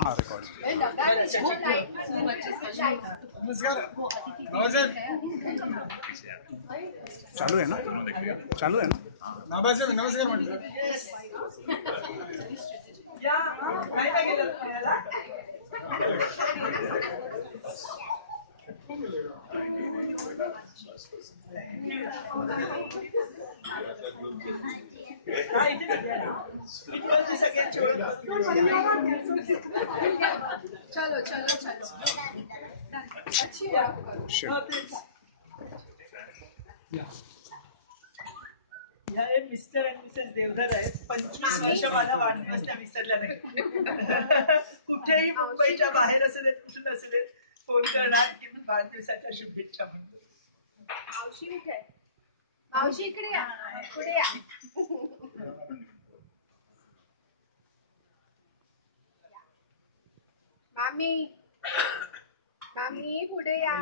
हाँ रिकॉर्ड चालू है ना चालू है ना नमस्कार नमस्कार म्हटलं चलो चलो चलो अच्छी ह्या मिस्टर आणि मिसेस देवधर आहेत. 25 वर्ष माझा वाढदिवस त्या विसरल्या नाही. कुठेही मुंबईच्या बाहेर असू देत कुठून असू देत फोन करणार की वाढदिवसाच्या शुभेच्छा म्हणतो. मावशी इथे मावशी इकडे या पुढे या मामी मामी पुढे या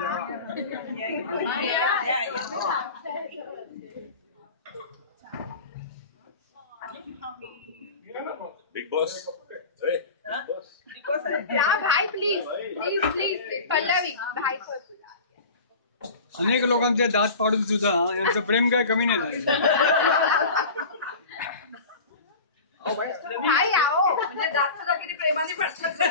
बिग बॉस या भाई प्लीज प्लीज प्लीज पल्लवी भाई अनेक लोकांचे दात पाडून सुद्धा यांचं प्रेम काय कमी नाही झालं. भाई आओ म्हणजे दात सुद्धा किती प्रेमाने पडतात.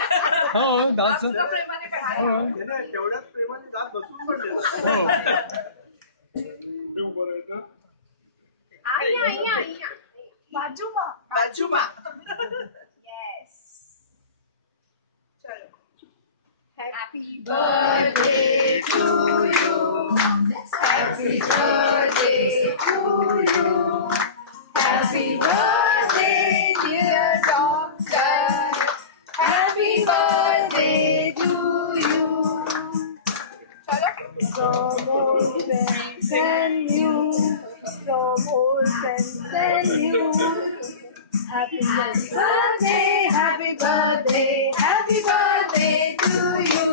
हो दात प्रेमाने पडायला तेवढ्याच प्रेमाने दात बसून पडले. आई बाजूमा बाजूमा Yes. Happy birthday to you. Happy birthday to you. Happy birthday, dear doctor. Happy birthday to you. From old friends and you. From old friends and you. Happy birthday, happy birthday, happy birthday to you.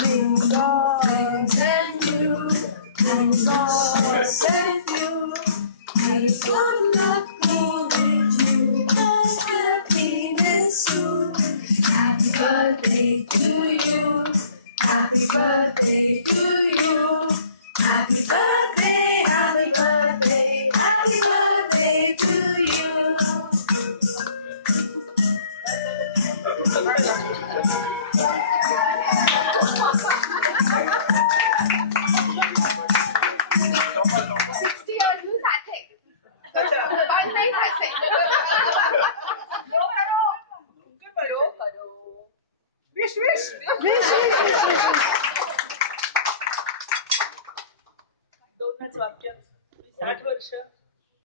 May God send you, may God send you. May good luck be with you and happiness too. Happy birthday to you, happy birthday to you. Happy birthday, happy birthday, happy birthday to you. दोनच वाक्य. 60 वर्ष